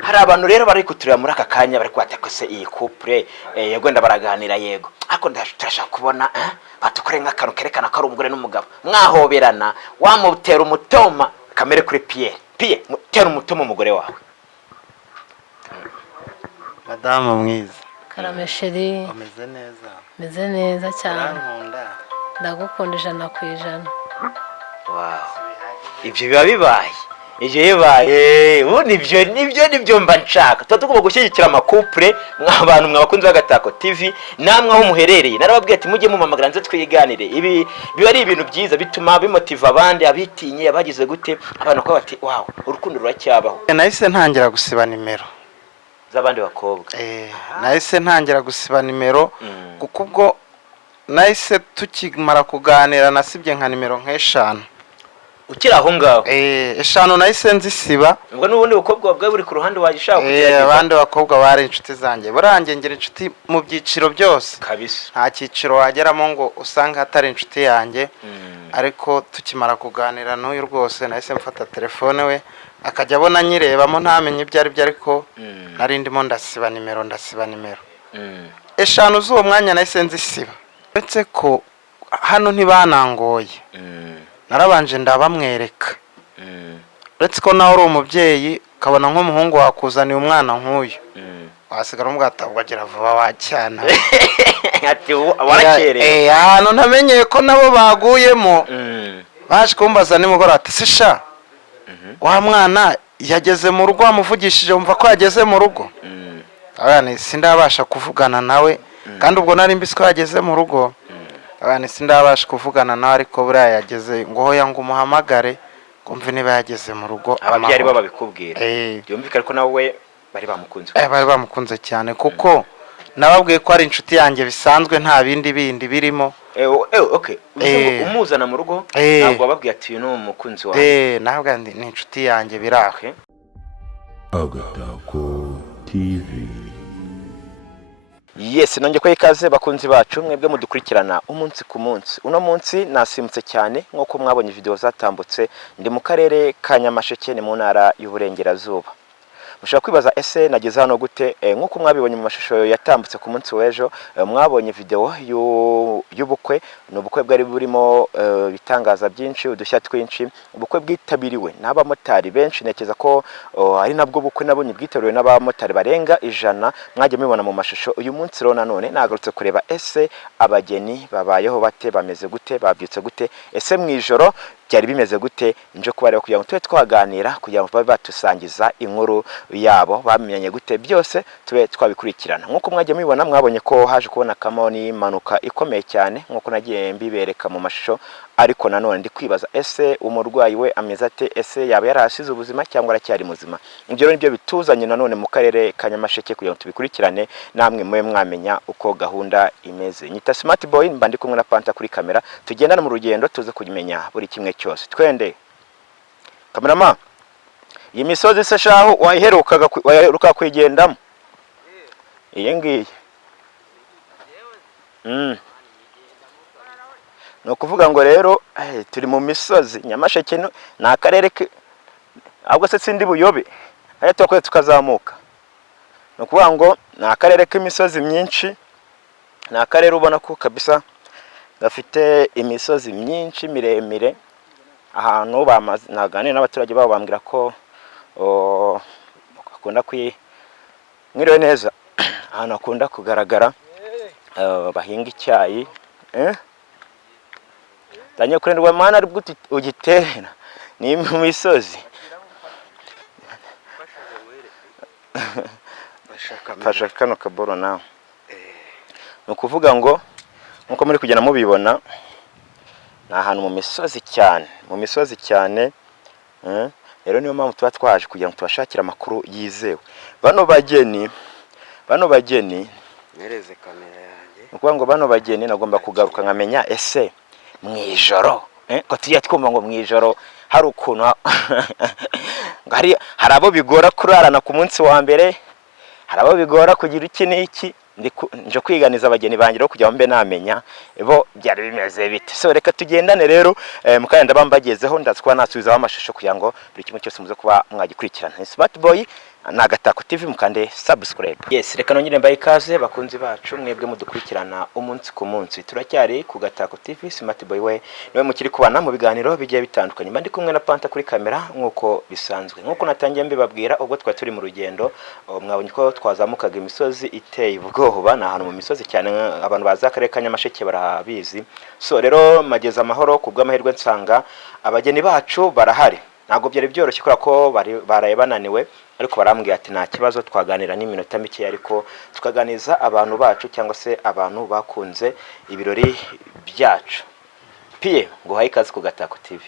hari abantu rero bari kuturira muri aka kanya bari kwataka se iyi couple yego ndabaraganira yego ako ndashaka kubona batukore nk'akantu kerekana ko ari umugore n'umugabo mwahoberana wamutera umutoma kamere kuri Pierre tera umutoma umugore wawe. Madame mwiza Karame chérie ameze neza meze neza cyane ndagukunda 100%. Wow, ibyo biba bibaye nibyo mba nshaka. Tuba tugomba gushyigikira amakupure mw'abantu mwabakunze bagatako TV namwe aho muherereye. Narababwiye ati mujye mumamagara nze twiganire. Ibi biba ari ibintu byiza bituma bimotiva abandi abitinye abagize gute abantu ko bati wow urukundo ruracyabaho. Nahise ntangira gusiba nimero z'abandi bakobwa. Nahise ntangira gusiba nimero kuko ubwo nahise tukimara kuganira nasibye nka nimero nk'eshanu. Ukira aho ngaho eshanu nahise nzisiba ngo n'ubundi bakobwa bwa buri ku ruhande wagishaka kugerageza. Abandi bakobwa bari inshuti zanjye burange ngira inshuti mu byiciro byose kabisa. Nta cyiciro wageramo ngo usanga hatari inshuti yanjye. Ariko tukimara kuganira n'uyu rwose nahise mfata telefone we akajya abona nyirebamo ntamenye ibyo ari byo ariko nari ndimo ndasiba nimero eshanu z'uwo mwanya nahise nzisiba. Uretse ko hano ntibanangoye narabanje ndabamwereka. Uretse ko nawe uri umubyeyi kabona nk'umuhungu wakuzaniye umwana nk'uyu wasigara umubwata ugagira vuba wacyana ati warakereye. Hano ntamenyeye ko nabo baguyemo baje kumbaza nimugora ati se sha wa mwana yageze mu rugo amuvugishije umva ko yageze mu rugo. Abana sindabasha kuvugana nawe kandi ubwo nari mbisi ko yageze mu rugo. Abana sindabasha kuvugana nawe ariko buriya yageze ngo hoya ngo umuhamagare kumve niba yageze mu rugo. Ababyari baba bikubwira byumvikana ko nawe bari bamukunze. Bari bamukunze cyane kuko nababwiye ko ari inshuti yanjye bisanzwe nta bindi birimo. Okay umuzana mu rugo ntabwo wababwiye ati uyu ni umukunzi wawe. Ntabwo ni inshuti yanjye birahe. Agatako TV. Yes, nonge ko ikaze bakunzi bacu mwebwe mudukurikirana umunsi ku munsi. Uno munsi nasimutse cyane nko mwabonye video zatambutse ndi mu karere ka Nyamasheke ni mu ntara y'Uburengerazuba. Mushaka kwibaza ese nageze hano gute? Nkuko mwabibonye mu mashusho yatambutse ku munsi w'ejo mwabonye video y'ubukwe. N'ubukwe bwari burimo bitangaza byinshi udushya twinshi. Ubukwe bwitabiriwe n'abamotari benshi nekeza ko ari nabwo bukwe nabonye bwitabiriwe n'abamotari barenga 100 mwaje mubibona mu mashusho. Uyu munsi rero nanone nagarutse kureba ese abageni babayeho bate bameze gute babyutse gute ese mwijoro byari bimeze gute nje kubareba kugira ngo tube twaganira kugira ngo babe batusangiza inkuru yabo bamenyanye gute byose tube twabikurikirana. Nkuko mwaje mubibona mwabonye ko haje kubona kamoni imanuka ikomeye cyane nkuko nagiye mbibereka mu mashusho. Ariko nanone ndi kwibaza ese umurwayi we ameze ate ese yaba yarasize ubuzima cyangwa aracyari muzima. Ibyo rero nibyo bituzanye nanone mu karere ka Nyamasheke kugira ngo tubikurikirane namwe mwe mwamenya uko gahunda imeze. Nyita Smart Boy mba ndi kumwe na Panta kuri kamera tugendana mu rugendo tuze kumenya buri kimwe cyose. Twende kamerama iyi misozi se shaho waheruka kwigendamo iyi ngiyi no kuvuga ngo rero turi mu misozi Nyamasheke na akarere ahubwo se sindi buyobe ayo twakoze tukazamuka. No kuvuga ngo na akarere k'imisozi myinshi na akarere ubona ko kabisa gafite imisozi myinshi miremire. Ahantu naganira n'abaturage babo bambwira ko akunda mwiriwe neza ahantu akunda kugaragara bahinga icyayi Tanya kurendwa mana ari bwuti ugitera ni mu misozi. Fasha kano kaboro nawe. No kuvuga ngo nkuko muri kugenda mubibona na ahantu mu misozi cyane rero niyo mpamvu tuba twaje kugira ngo tubashakire amakuru yizewe. Bano bageni nereze kamera yanjye. Nukuvuga ngo bano bageni nagomba kugaruka nkamenya ese mwijoro ko tujya twumva ngo mwijoro hari ukuntu hari abo bigora kurarana ku munsi wa mbere, hari abo bigora kugira iki n'iki. Nje kwiganiza abageni bangiro kugira ngo mbe namenya bo byari bimeze bite. So reka tugendane rero mukayenda bambagezeho ndatswa nasubizaho amashusho kugira ngo buri kimwe cyose muze kuba mwagikurikirana. Smart Boy Nagatako TV mukande subscribe. Yes, reka nongere mbaye ikaze bakunzi bacu mwebwe mudukurikirana umunsi ku munsi. Turacyari ku Gatako TV Smart Boy we niwe mukiri kubana mu biganiro bigiye bitandukanye. Mba ndi kumwe na Panta kuri kamera nkuko bisanzwe. Nkuko natangiye mbibabwira ubwo twa turi mu rugendo mwabonye ko twazamukaga imisozi iteye ubwoba na ahantu mu misozi cyane abantu baza akarere ka Nyamasheke barabizi. So rero mageze amahoro kubw'amahirwe nsanga abageni bacu barahari. Ntabwo byari byoroshye kubera ko baraye bananiwe ariko barambwiye ati nta kibazo twaganira n'iminota mike ariko tukaganiza abantu bacu cyangwa se abantu bakunze ibirori byacu. Pie nguhaye ikaze ku Gatako TV.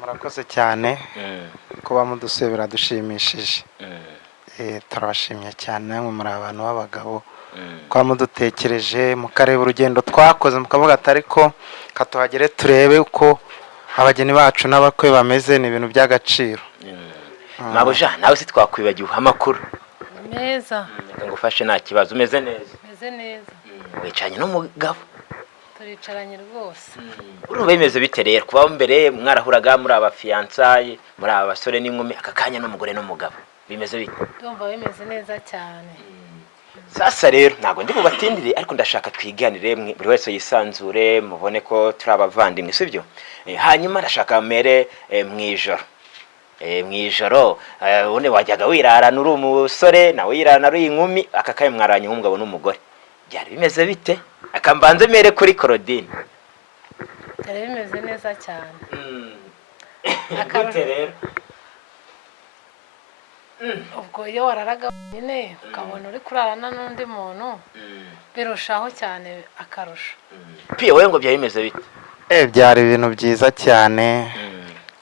Murakoze cyane kuba mudusuye biradushimishije. Turabashimye cyane namwe muri abantu b'abagabo kwa mudutekereje mukareba urugendo twakoze mukavuga ati ariko katuhagere turebe uko abageni bacu n'abakwe bameze ni ibintu by'agaciro. Mabuja nawe si twakwibagiwe amakuru meza. Ngufashe nta kibazo umeze neza. Meze neza. Wicanye n'umugabo. Turicaranye rwose. Urumva bimeze bite rero kuba mbere mwarahuraga muri abafiançaye muri abasore n'inkumi akakanya n'umugore n'umugabo bimeze bite? Ndumva bimeze neza cyane. Sasa rero ntago ndi bubatindire ariko ndashaka twiganire buri wese yisanzure mubone ko turi abavandimwe sibyo. Hanyuma ndashaka mere mwijoro. Mwijoro une wajyaga wirarana uri umusore nawe wirarana uri inkumi akakaye mwaranye nk'umugabo n'umugore byari bimeze bite? Akambanze mere kuri Claudine. Byari bimeze neza cyane. Gute rero? Ubwo iyo wararaga nyine ukabona uri kurarana n'undi muntu birushaho cyane akarusho. Pie wowe ngo byari bimeze bite? Byari ibintu byiza cyane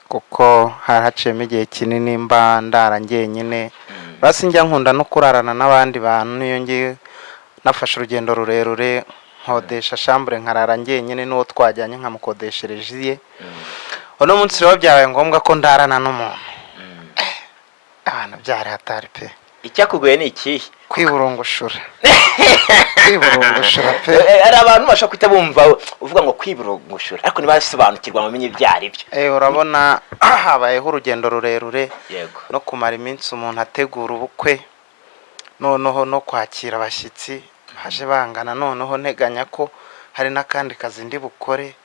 kuko haraciyemo igihe kinini mba ndarangiye nyine basi njya nkunda no kurarana n'abandi bantu niyo ngiye nafashe urugendo rurerure nkodesha chambre nkarara njyenyine n'uwo twajyanye nkamukodeshereje uno munsi rero byabaye ngombwa ko ndarana n'umuntu abana byari hatari pe. Icyakugoye ni ikihe? Kwiburungushura. Kwiburungushura pe. Ari abantu bashaka kwita bumva uvuga ngo kwiburungushura ariko nibasobanukirwa mu menye ibyari byo. Urabona habayeho urugendo rurerure yego no kumara iminsi umuntu ategura ubukwe noneho no kwakira abashyitsi haje bangana noneho nteganya ko hari n'akandi kazi ndi bukore.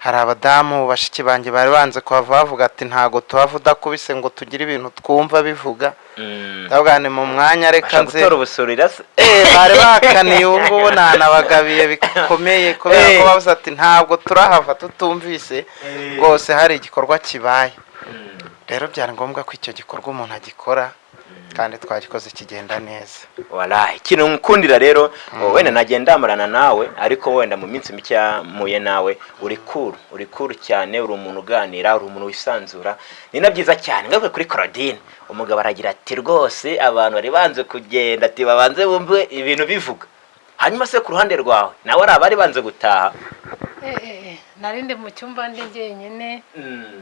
Hari abadamu bashiki banjye bari banze kuhava bavuga ati ntago tuhava udakubise ngo tugire ibintu twumva bivuga. Ndabwane mu mwanya reka nze bari bakaniye ubwo nanabagabiye bikomeye kubera ko bavuze ati ntabwo turahava tutumvise rwose hari igikorwa kibaye. Rero byari ngombwa ko icyo gikorwa umuntu agikora kandi twagikoze kigenda neza. Wallahi ikintu nkundira rero wenda nagenda amarana nawe ariko wenda mu minsi mike muye nawe uri cool cyane uri umuntu uganira uri umuntu wisanzura ni nabyiza cyane ngabe kuri Claudine umugabo aragira ati rwose abantu bari banze kugenda ati babanze bumve ibintu bivuga hanyuma se ku ruhande rwawe nawe ari banze gutaha. Narinde mu cyumba ndi jyenyine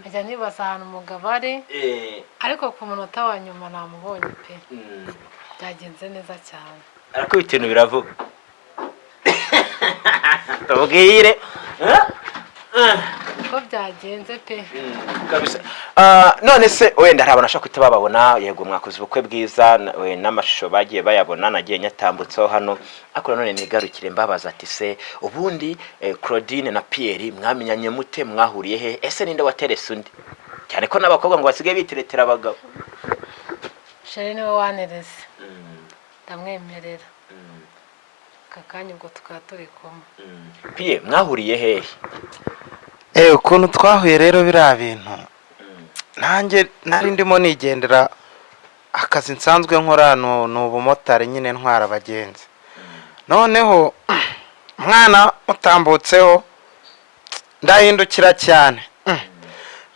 ajya nibaza ahantu umugabo ari ariko ku munota wa nyuma namubonye pe. Byagenze neza cyane ariko ibintu biravuga tubwire ko byagenze pe kabisa. None se wenda hari abantu ashaka kwita bababona yego mwakoze ubukwe bwiza n'amashusho bagiye bayabona nagiye nyatambutseho hano ariko none nigarukire mbabaza ati se ubundi Claudine na Pierre mwamenyanye mute mwahuriye he ese ninde waterese undi cyane ko n'abakobwa ngo basigaye bitiretera abagabo? Shere niwe wanerese ndamwemerera kakanya ubwo tukaba turi kumwe. Pierre mwahuriye hehe? Ukuntu twahuye rero biriya bintu nanjye nari ndimo nigendera akazi nsanzwe nkora ni ubumotari nyine ntwara abagenzi noneho mwana mutambutseho ndahindukira cyane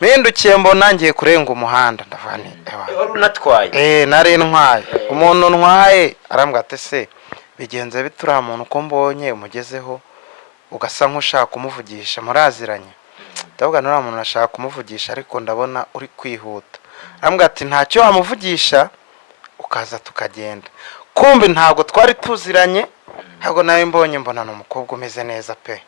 mpindukiye mbona ngiye kurenga umuhanda ndavani wari unatwaye? Nari ntwaye umuntu ntwaye arambwira ati se bigenze bituriya muntu ko mbonye umugezeho ugasa nk'ushaka kumuvugisha muraziranye? Ndavuga nuriya muntu nashaka kumuvugisha ariko ndabona uri kwihuta. Arambwira ati ntacyo wamuvugisha ukaza tukagenda. Kumbe ntabwo twari tuziranye ntabwo nawe mbonye mbona n'umukobwa umeze neza pe.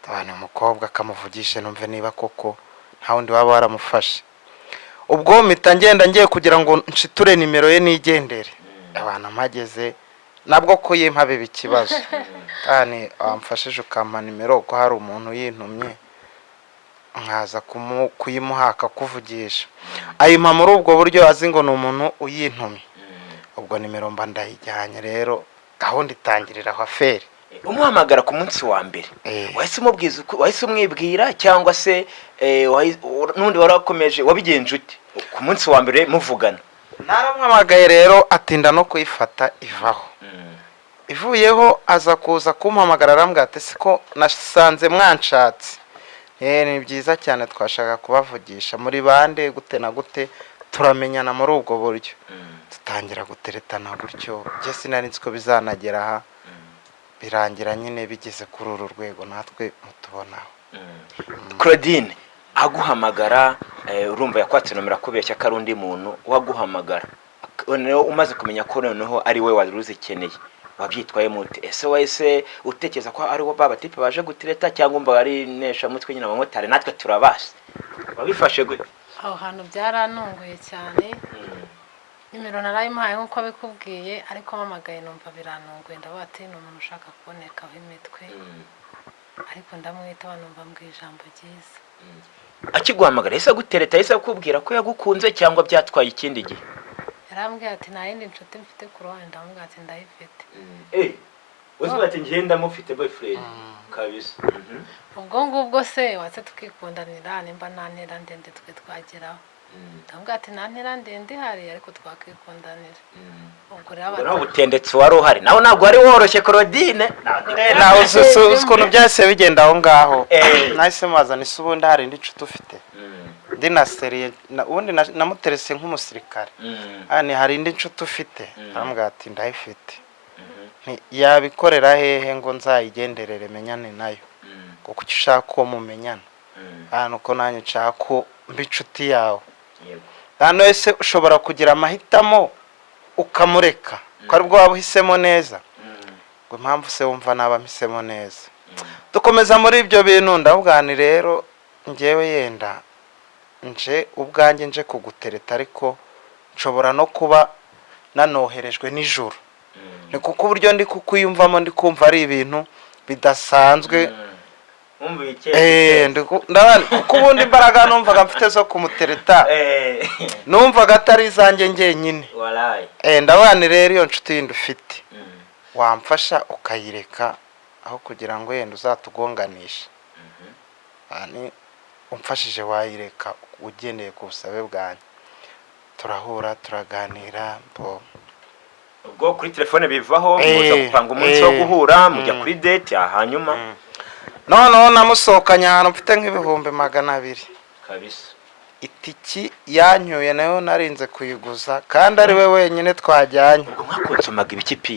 Ndabana umukobwa akamuvugisha numve niba koko nta wundi waba waramufashe. ubwo mpita ngenda ngiye kugira ngo nshiture nimero ye nigendere abantu mpageze nabwo ko yimpa biba ikibazo kandi wamfashije ukampa nimero ko hari umuntu yintumye nkaza kuyimuhaka kuvugisha ayimpa muri ubwo buryo azi ngo ni umuntu uyintumye ubwo nimero mba ndayijyanye rero gahunda itangirira aho aferi umuhamagara ku munsi wa mbere wahise umwibwira cyangwa se n'undi warakomeje wabigenje ute ku munsi wa mbere muvugana? naramwamagaye rero atinda no kuyifata ivaho ivuyeho aza kuza kumpamagara arambwira ati siko nasanze mwanshatse ni byiza cyane twashaka kubavugisha muri bande gute na gute turamenyana muri ubwo buryo dutangira guteretana gutyo njye sinari nzi ko bizanagera aha birangira nyine bigeze kuri uru rwego natwe mutubonaho. Claudine aguhamagara urumva yakwatse nomero akubeshya ko ari undi muntu waguhamagara noneho umaze kumenya ko noneho ari we wari uzikeneye wabyitwaye mute? Ese wahise utekereza ko ari bo baba tipe baje gutireta cyangwa umva ari nesha mutwe nyine abamotari natwe turabashe wabifashe gute? aho hantu byaranunguye cyane nimero narayimuhaye nk'uko abikubwiye ariko mpamagaye numva biranunguye ndavuga ati ni umuntu ushaka kubonekaho imitwe ariko ndamwita numva mbwiye ijambo ryiza. Akiguhamagara ese gutereta ese akubwira ko yagukunze cyangwa byatwaye ikindi gihe? yarambwiye ati nta yindi nshuti mfite ku ruhande ndamubwira ati ndayifite. uzi bati ngenda mufite boyfriend kabisa. ubwo ngubwo se watse tukikundanira nimba nta ntera ndende twe twageraho ndamubwira ati nta ntera ndende ihari ariko twakikundanira. ubwo rero ubutendetse wari uhari nawe ntabwo wari woroshye Claudine nawe uzi ukuntu byahise bigenda aho ngaho nahise muzana isi ubundi hari indi nshuti ufite ndi na seriye ubundi namuterese nk'umusirikare hari indi nshuti ufite arambwira ati ndayifite yabikorera hehe ngo nzayigenderere menyane nayo kuko ushaka ko mumenyana nuko nanjye nshaka ko mba inshuti yawe hano ese ushobora kugira amahitamo ukamureka ko aribwo waba uhisemo neza ngo impamvu se wumva naba mpisemo neza dukomeza muri ibyo bintu ndavuga ni rero njyewe yenda nje ubwanjye nje kugutereta ariko nshobora no kuba nanoherejwe nijoro ni kuko uburyo ndi kukuyumvamo ndi kumva ari ibintu bidasanzwe kuko ubundi imbaraga numvaga mfite zo kumutereta numvaga atari izanjye njyenyine ndavuga ni rero iyo nshuti yindi ufite wamfasha ukayireka aho kugira ngo yenda uzatugonganishe umfashije wayireka ugendeye ku busabe bwanjye turahura turaganira ubwo kuri telefone bivaho muza gupanga umunsi wo guhura mujya kuri date hanyuma noneho namusohokanye ahantu mfite nk'ibihumbi 200 kabisa itiki yanyoye nayo narinze kuyiguza kandi ari we wenyine twajyanye. ubwo mwakonsomaga ibiki pi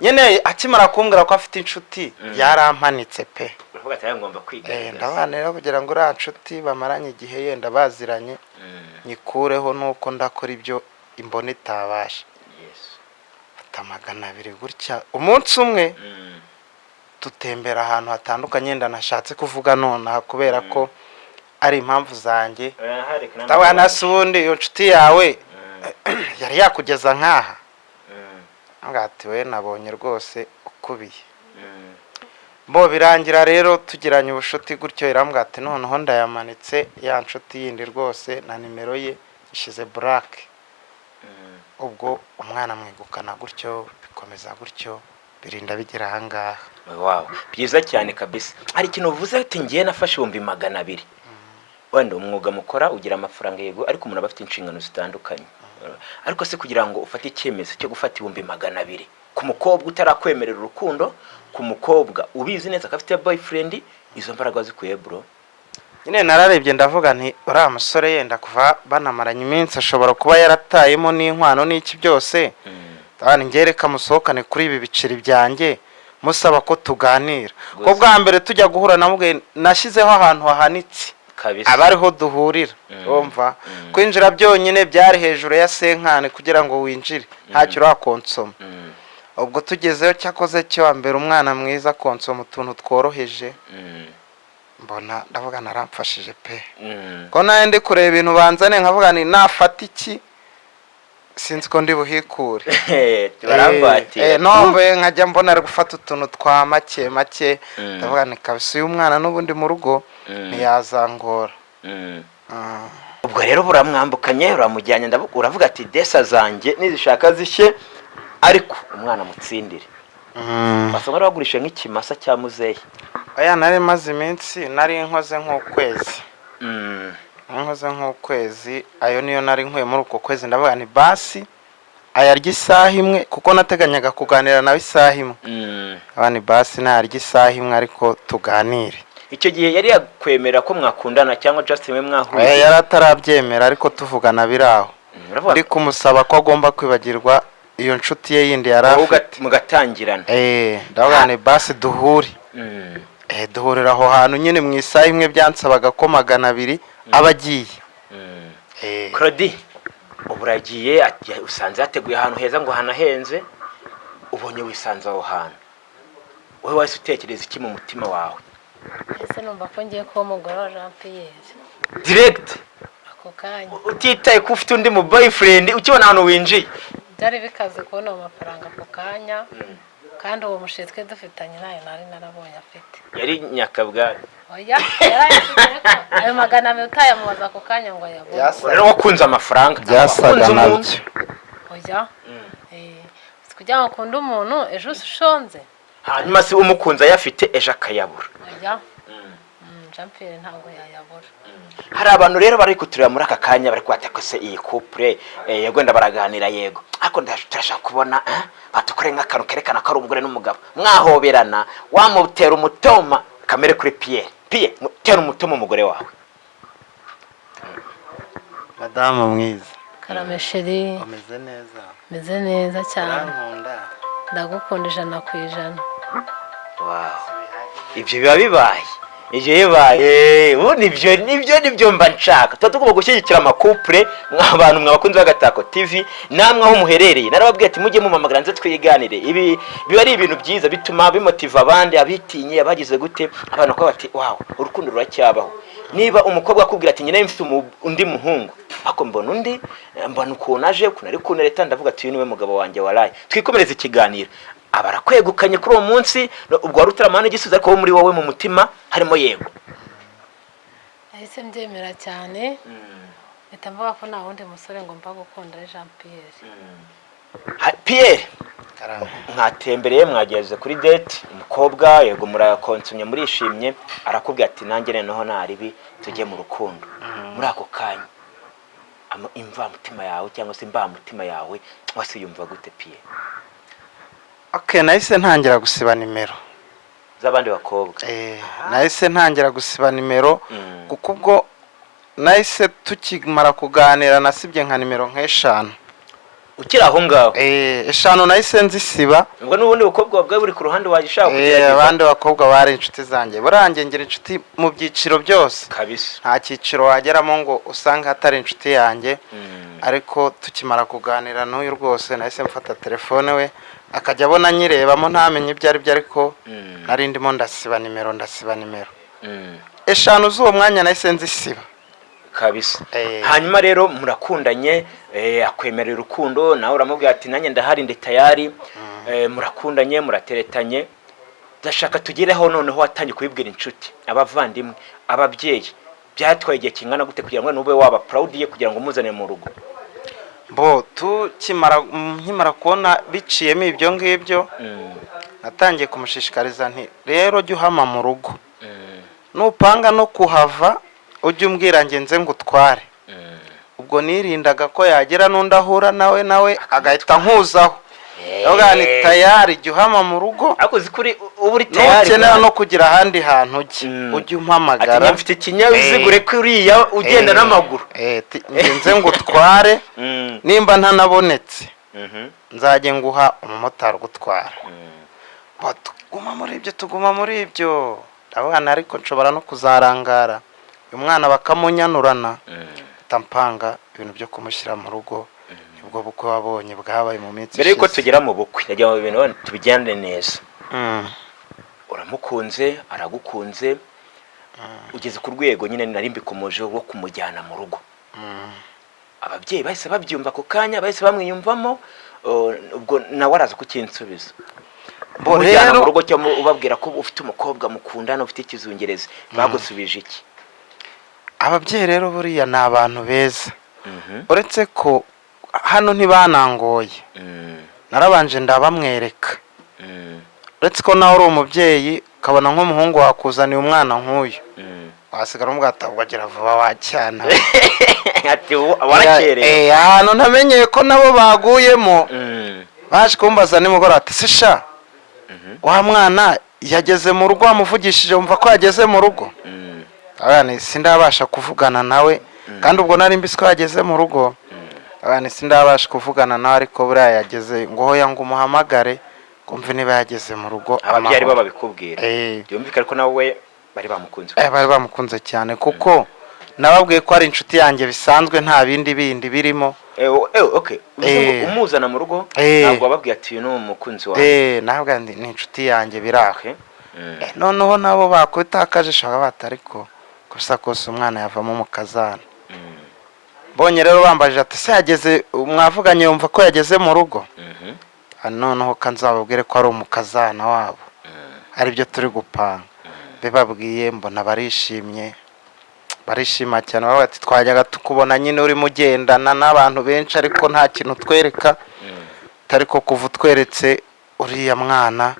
nyine akimara kumbwira ko afite inshuti yarampanitse pe uravuga ati ngomba kwiga ndabana rero kugira ngo uriya nshuti bamaranye igihe yenda baziranye nyikureho nuko ndakora ibyo imbone itabasha. fata 200 gutya umunsi umwe tutembera ahantu hatandukanye ndanashatse kuvuga none kubera ko ari impamvu zanjye ndabana sundi iyo nshuti yawe yari yakugeza nkaha ngati we nabonye rwose ukubiye bo birangira rero tugiranye ubushuti gutyo irambwa ati noneho ndayamanitse ya nshuti yindi rwose na nimero ye ishize black. ubwo umwana mwegukana gutyo bikomeza gutyo birinda bigera ahangaha. wow byiza cyane kabisa. hari ikintu uvuze ati ngiye nafashe 200 wenda umwuga mukora ugira amafaranga yego ariko umuntu abafite inshingano zitandukanye ariko se kugira ngo ufate icyemezo cyo gufata 200 ku mukobwa utarakwemerera urukundo ku mukobwa ubizi neza ko afite boyfriend izo mbaraga zikuye bro? nyine nararebye ndavuga nti uriya musore yenda kuva banamaranye iminsi ashobora kuba yaratayemo n'inkwano n'iki byose tabana ngereka musohokane kuri ibi biciri byanjye musaba ko tuganira ko bwa mbere tujya guhura namubwe nashyizeho ahantu hahanitse abariho duhurira urumva kwinjira byonyine byari hejuru ya senkane kugira ngo winjire ntacyo urakonsoma. ubwo tugezeyo cyakoze cyo mbere umwana mwiza konsoma utuntu tworoheje mbona ndavuga naramfashije pe ko nawe ndi kureba ibintu banzane nkavuga ni nafata iki sinzi ko ndi buhikure nombe nkajya mbona ari gufata utuntu twa make make ndavuga ni kabisa uyu mwana n'ubundi mu rugo ntiyazangora. ubwo rero buramwambukanye uramujyanye uravuga ati desa zanjye nizishaka zishye ariko umwana mutsindire. basanga bagurisha nk'ikimasa cya muzehe. Oya nari maze iminsi nari nkoze nk'ukwezi ayo niyo nari nkwiye muri uko kwezi ndavuga ni basi ayarya isaha imwe kuko nateganyaga kuganira nawe isaha imwe. Abani basi nayarya isaha imwe ariko tuganire. Icyo gihe yari yakwemera ko mwakundana cyangwa just mwe mwahuye? Yari atarabyemera ariko tuvugana biraho. Ndi kumusaba ko agomba kwibagirwa iyo nshuti ye yindi yarafite mugatangirana. Ndavuga ni basi duhure. Duhurira aho hantu nyine mu isaha imwe byansabaga ko 200 abagiye. Claudie uburagiye usanze yateguye ahantu heza ngo hanahenze ubonye wisanze aho hantu wowe wese utekereza iki mu mutima wawe? Ese numva ko ngiye ko umugore wa Jean Pierre direct ako kanya utitaye ko ufite undi mu boyfriend ukibona ahantu winjiye byari bikaze kubona amafaranga ako kanya kandi uwo mushitwe dufitanye nayo nari narabonye afite yari nyakabwari. Oya yarayafite ayo 200 utayamubaza ako kanya ngo ayabone. Rero wakunze amafaranga byasaga nabyo. Oya kujya ngo kunda umuntu ejo ushonze hanyuma si umukunza yafite ejo akayabura. Oya Jean Pierre ntabwo yayabura. Hari abantu rero bari kuturira muri aka kanya bari kwatakose iyi couple yegwenda baraganira yego ariko ndashaka kubona batukore nk'akantu kerekana ko ari umugore n'umugabo mwahoberana wamutera umutoma kamere kuri Pierre mutera umutoma umugore wawe. Madame mwiza Karamesheri umeze neza. Meze neza cyane ndagukunda 100%. Wow ibyo biba bibaye nibyo mba nshaka. Tuba tugomba gushyigikira amakupure mw'abantu mwabakunze bagatako TV namwe aho muherereye narababwiye ati mujye mumamagara nze twiganire. Ibi biba ari ibintu byiza bituma bimotiva abandi abitinye abagize gute abantu ko bati wow urukundo ruracyabaho. Niba umukobwa akubwira ati nyine mfite undi muhungu ako mbona ukuntu aje kunari kunereta ndavuga ati uyu niwe mugabo wanjye waraye twikomereza ikiganiro abarakwegukanye kuri uwo munsi ubwo warutaramana igisubizo ariko muri wowe mu mutima harimo yego. Ahise mbyemera cyane mvuga ko nta wundi musore ngo mba gukunda Jean Pierre mwatembereye mwageze kuri date umukobwa yego murakonsumye murishimye arakubwira ati nanjye noneho naribi tujye mu rukundo muri ako kanya imva mutima yawe cyangwa se mba mutima yawe wase yumva gute Pierre? Okay nahise ntangira gusiba nimero z'abandi bakobwa. Nahise ntangira gusiba nimero kuko ubwo nahise tukimara kuganira nasibye nka nimero nk'eshanu ukira aho ngaho. Eshanu nahise nzisiba ubwo n'ubundi bakobwa bwawe buri ku ruhande wagishaka kugerageza. Abandi bakobwa bari inshuti zanjye burangiye ngira inshuti mu byiciro byose kabisa nta cyiciro wageramo ngo usanga hatari inshuti yanjye. Ariko tukimara kuganira n'uyu rwose nahise mfata telefone we akajya abona nyirebamo ntamenye ibyo ari byo ariko nari ndimo ndasiba nimero eshanu z'uwo mwanya nahise nzisiba kabisa. Hanyuma rero murakundanye akwemerera urukundo nawe uramubwira ati nanjye ndahari ndi tayari. Murakundanye murateretanye ndashaka tugireho noneho watangiye kubibwira inshuti abavandimwe ababyeyi byatwaye igihe kingana gute kugira ngo nube waba proud ye kugira ngo muzane mu rugo? Nkimara kubona biciyemo ibyo ngibyo natangiye kumushishikariza nti rero jya uhama mu rugo nupanga no kuhava ujye umbwira ngenze ngo utware. Ubwo nirindaga ko yagera n'undi ahura nawe agahita nkuzaho. Yoga ni tayari jya uhama mu rugo akoze kuri uburi tayari nukenera no kugira ahandi hantu ujye umpamagara. Ati mfite ikinyabiziga ure kuriya ugenda n'amaguru ngenze ngo utware nimba ntanabonetse nzajye nguha umumotari gutwara. Tuguma muri ibyo abana ariko nshobora no kuzarangara uyu mwana bakamunyanurana tampanga ibintu byo kumushyira mu rugo. Nibwo bukwe wabonye bwabaye mu minsi mbere yuko tugera mu bukwe najya mu bintu tubijyane neza. Uramukunze aragukunze ugeze ku rwego nyine nari mbikomoje wo kumujyana mu rugo. Ababyeyi bahise babyumva ku kanya, bahise bamwiyumvamo, ubwo nawe araza kukinsubiza. Mujyana mu rugo cyo ubabwira ko ufite umukobwa mukundana ufite ikizungereza, bagusubije iki? Ababyeyi rero buriya ni abantu beza, uretse ko hano ntibanangoye, narabanje ndabamwereka, uretse ko nawe uri umubyeyi ukabona nk'umuhungu wakuzaniye umwana nk'uyu, wasigara umubwata ugagira vuba wacyana ati warakereye. Ahantu namenyeye ko nabo baguyemo, baje kumbaza nimugoroba ati se sha wa mwana yageze mu rugo, wamuvugishije wumva ko yageze mu rugo? Abana sindabasha kuvugana nawe, kandi ubwo nari mbisi ko yageze mu rugo. Abana sindabasha kuvugana nawe, ariko buriya yageze ngo hoya ngo umuhamagare kumva niba yageze mu rugo. Ababyeyi baba babikubwira, byumvikana ko nawe bari bamukunze. Bari bamukunze cyane, kuko nababwiye ko ari inshuti yanjye bisanzwe, nta bindi birimo. Okay, umuzana mu rugo ntabwo wababwiye ati uyu ni umukunzi wawe? Ntabwo ni inshuti yanjye biraho. Noneho nabo bakutakaje shaka batariko gusa kose umwana yavamo umukazana. Bonye rero bambaje ati se yageze, mwavuganye yumva ko yageze mu rugo? Noneho kanzababwire ko ari umukazana wabo, ari byo turi gupanga. Bibabwiye mbona barishimye, barishima cyane, bavuga ati twajyaga tukubona nyine urimo ugendana n'abantu benshi ariko nta kintu twereka, ariko kuva utweretse uriya mwana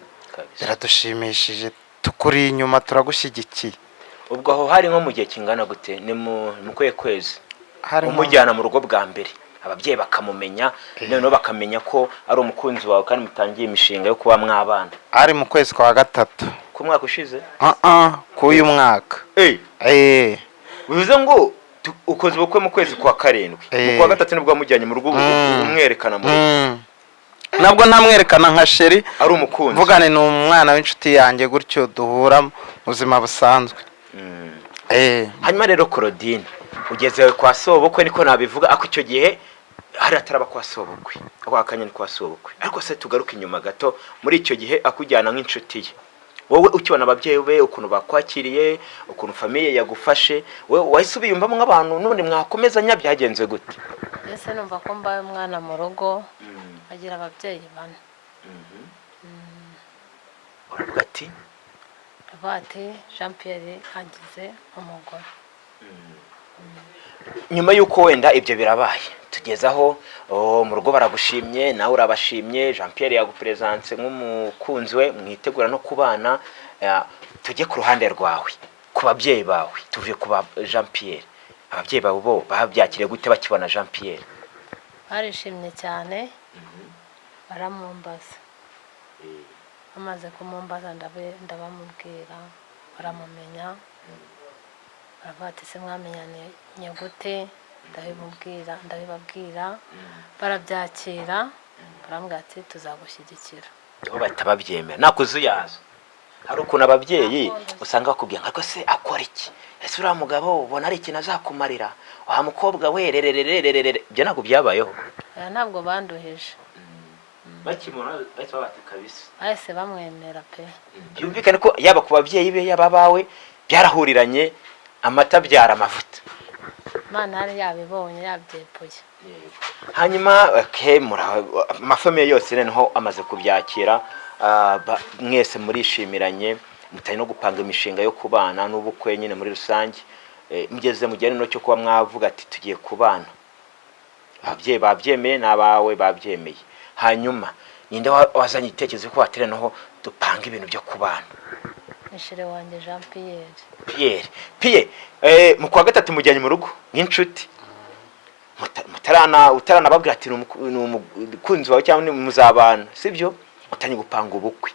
biradushimishije, tukuri inyuma turagushyigikiye. Ubwo aho hari nko mu gihe kingana gute? Ni mu kwezi umujyana mu rugo bwa mbere, ababyeyi bakamumenya, noneho bakamenya ko ari umukunzi wawe kandi mutangiye imishinga yo kuba mwabana? Ari mu kwezi kwa gatatu ku mwaka ushize. Ku uyu mwaka. Bivuze ngo ukoze ubukwe mu kwezi kwa karindwi, mu kwa gatatu nibwo wamujyanye mu rugo umwerekana mu rugo? Nabwo ntamwerekana nka sheri, ari umukunzi, mvugane ni umwana w'inshuti yanjye, gutyo duhura mu buzima busanzwe. Hanyuma rero Claudine, ugeze kwa sobukwe niko nabivuga, ako icyo gihe hari ataraba kwa sobukwe, ako akanya ni kwa sobukwe. Ariko se tugaruke inyuma gato, muri icyo gihe akujyana nk'inshuti ye, wowe ukibona ababyeyi be ukuntu bakwakiriye, ukuntu famiye yagufashe, wowe wahise ubiyumvamo nk'abantu n'ubundi mwakomezanya, byagenze gute? Ese numva ko mbaye umwana mu rugo agira ababyeyi bane. Uravuga ati Jean Pierre agize umugore. Nyuma y'uko wenda ibyo birabaye, tugezaho mu rugo baragushimye, nawe urabashimye, Jean Pierre yagupresence nk'umukunzi we, mwitegura no kubana. Tujye ku ruhande rwawe, ku babyeyi bawe, tuvuye ku Jean Pierre. Ababyeyi bawe bo babyakiriye gute bakibona Jean Pierre? Barishimye cyane, baramumbaza. Amaze kumumbaza ndabamubwira, baramumenya, baravuga ati se mwamenyanye gute? Ndabibabwira, barabyakira, barambwira ati tuzagushyigikira. Aho batababyemera nakuzuyaza. Hari ukuntu ababyeyi usanga bakubwira ngo se akora iki, ese uriya mugabo ubona ari ikintu azakumarira, wa mukobwa we rererererere. Ibyo ntabwo byabayeho? Ntabwo banduhije, bakimura bahise babati kabisa, bahise bamwemera pe. byumvikane ko yaba ku babyeyi be yaba bawe byarahuriranye, amata byara amavuta. Imana yari yabibonye, yabyepuye. Hanyuma amafamiye yose noneho amaze kubyakira, mwese murishimiranye, mutari no gupanga imishinga yo kubana n'ubukwe nyine muri rusange. Mugeze mu gihe no cyo kuba mwavuga ati tugiye kubana, ababyeyi babyemeye n'abawe babyemeye. Hanyuma ninde wazanye itekerezo ko watere naho dupanga ibintu byo kubana? Nishire wanjye Jean Pierre. Mu kwa gatatu mujyanye mu rugo nk'inshuti, utaranababwira ati ni umukunzi wawe cyangwa muzabana, sibyo? Utanye gupanga ubukwe,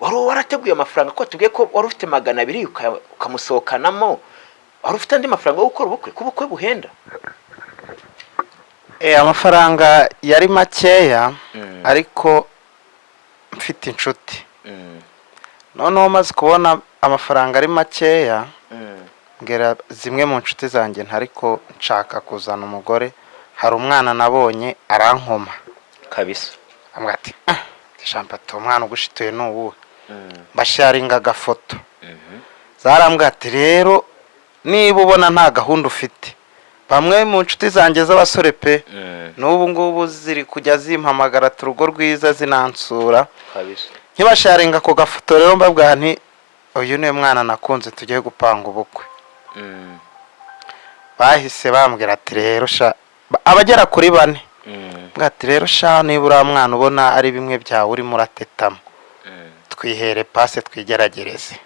wari warateguye amafaranga ko tubwiye ko wari ufite 200 ukamusohokanamo, wari ufite andi mafaranga yo gukora ubukwe, ku bukwe buhenda? Amafaranga yari makeya, ariko mfite inshuti. Noneho maze kubona amafaranga ari makeya, ngera zimwe mu nshuti zanjye ntariko nshaka kuzana umugore. Hari umwana nabonye arankoma kabisa, ambwira ati Jean Pato, umwana ugushituye n'ubu. Basharinga agafoto, zarambwira ati rero niba ubona nta gahunda ufite, bamwe mu nshuti zanjye z'abasore pe n'ubu ngubu ziri kujya zimpamagara urugo rwiza zinansura nkibasharinga ako gafoto. rero mbabwira nti uyu niwe mwana nakunze tugiye gupanga ubukwe. bahise bambwira ati rero sha, abagera kuri 4 mbwira ati rero sha, niba uriya mwana ubona ari bimwe byawe urimo uratetamo, twihere pase twigeragereze.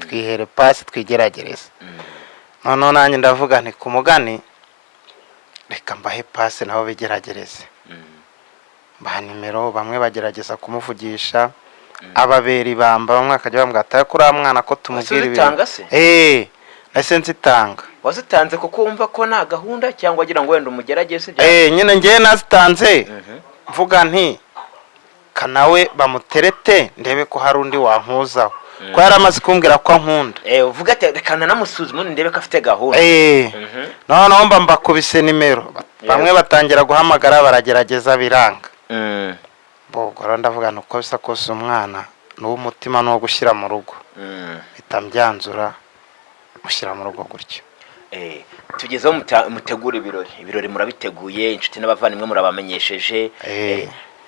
twihere pase twigeragereze. noneho nanjye ndavuga nti ku mugani reka mbahe pase nabo bigeragereze. mbaha nimero, bamwe bagerageza kumuvugisha, ababera ibamba, bamwe akajya bambwira ati kuri uriya mwana ko tumubwira ibintu. nahise nzitanga. wazitanze kuko wumva ko nta gahunda cyangwa wagira ngo wenda umugerageze? nyine ngewe nazitanze mvuga nti kanawe bamuterete ndebe ko hari undi wampuzaho, ko yari amaze kumbwira ko ankunda. uvuga ati reka nanamusuzuma ndebe ko afite gahunda. noneho mba mbakubise nimero, bamwe batangira guhamagara baragerageza biranga. ubwo rero ndavuga nuko bisa kose umwana n'uw'umutima n'uwo gushyira mu rugo, mpita mbyanzura mushyira mu rugo gutyo. tugezeho mutegura ibirori murabiteguye, inshuti n'abavandimwe murabamenyesheje.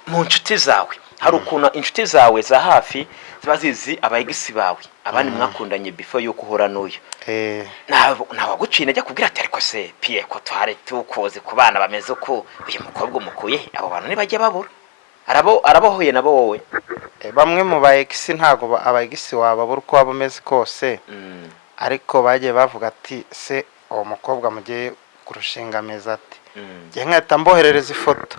mu nshuti zawe hari ukuntu inshuti zawe za hafi ziba zizi abayigisi bawe, abandi mwakundanye before yuko uhura n'uyu, ntawaguciye intege kubwira ati ariko se piye ko tuhari tukoze ku bana bameze uko uyu mukobwa umukuye, abo bantu ntibajya babura, arabahuye nabo wowe? bamwe mu bayigisi ntago abayigisi wababura uko waba umeze kose, ariko bagiye bavuga ati se uwo mukobwa mugiye kurushinga ameza ati, ngiye nkahita mboherereza ifoto,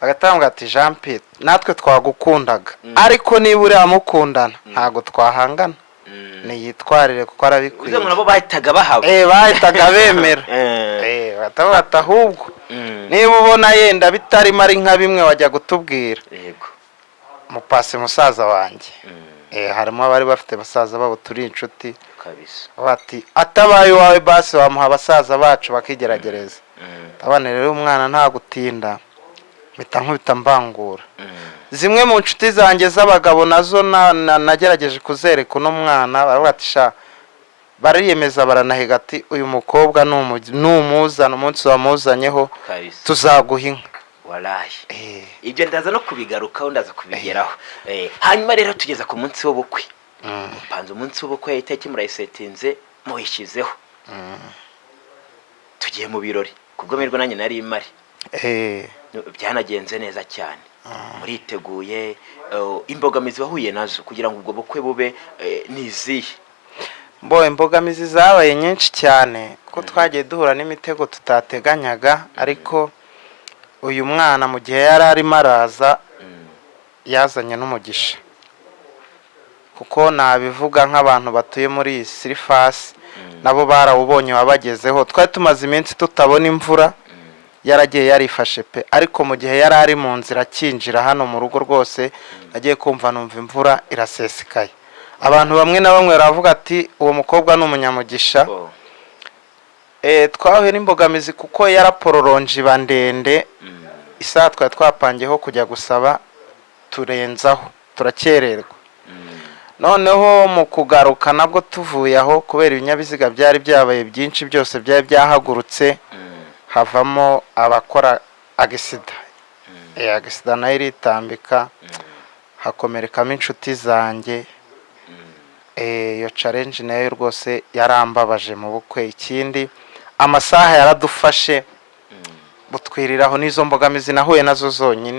bagatambwa ati Jean Pierre natwe twagukundaga, ariko niba uriya mukundana ntago twahangana, niyitwarire kuko arabikwiye. uze nabo bahitaga bahawe. bahitaga bemera. batavuga ati ahubwo niba ubona yenda bitarimo ari nka bimwe wajya gutubwira. mupase musaza wanjye. harimo abari bafite basaza babo turi inshuti kabisa, bati atabaye wawe basi wamuha abasaza bacu bakigeragereza. abana rero umwana nta gutinda, mpita nkubita mbangura. zimwe mu nshuti zanjye z'abagabo nazo nagerageje kuzereka uno mwana, baravuga ati sha, bariyemeza baranahiga ati uyu mukobwa numuzana umunsi wamuzanyeho tuzaguha inka. waraye ibyo ndaza no kubigarukaho, ndaza kubigeraho. hanyuma rero tugeza ku munsi w'ubukwe. mupanze umunsi w'ubukwe, itariki murayisetinze muhishyizeho. tugiye mu birori, kubwo mirwa nanjye nari imari. byanagenze neza cyane, muriteguye. imbogamizi wahuye nazo kugira ngo ubwo bukwe bube nizihe? imbogamizi zabaye nyinshi cyane, ko twagiye duhura n'imitego tutateganyaga, ariko uyu mwana mu gihe yari arimo araza yazanye n'umugisha, kuko nabivuga nk'abantu batuye muri iyi Sirifasi nabo barawubonye wabagezeho. twari tumaze iminsi tutabona imvura, yaragiye yarifashe pe, ariko mu gihe yari ari mu nzira akinjira hano mu rugo rwose nagiye kumva numva imvura irasesekaye. abantu bamwe na bamwe baravuga ati uwo mukobwa ni umunyamugisha. twahuye n'imbogamizi kuko yarapororonje iba ndende, isaha twari twapangiyeho kujya gusaba turenzaho turakererwa. noneho mu kugaruka nabwo tuvuye aho, kubera ibinyabiziga byari byabaye byinshi byose byari byahagurutse, havamo abakora agisida. agisida nayo iritambika, hakomerekamo inshuti zanjye. iyo challenge nayo rwose yarambabaje mu bukwe. ikindi amasaha yaradufashe butwiriraho, n'izo mbogamizi nahuye nazo zonyine.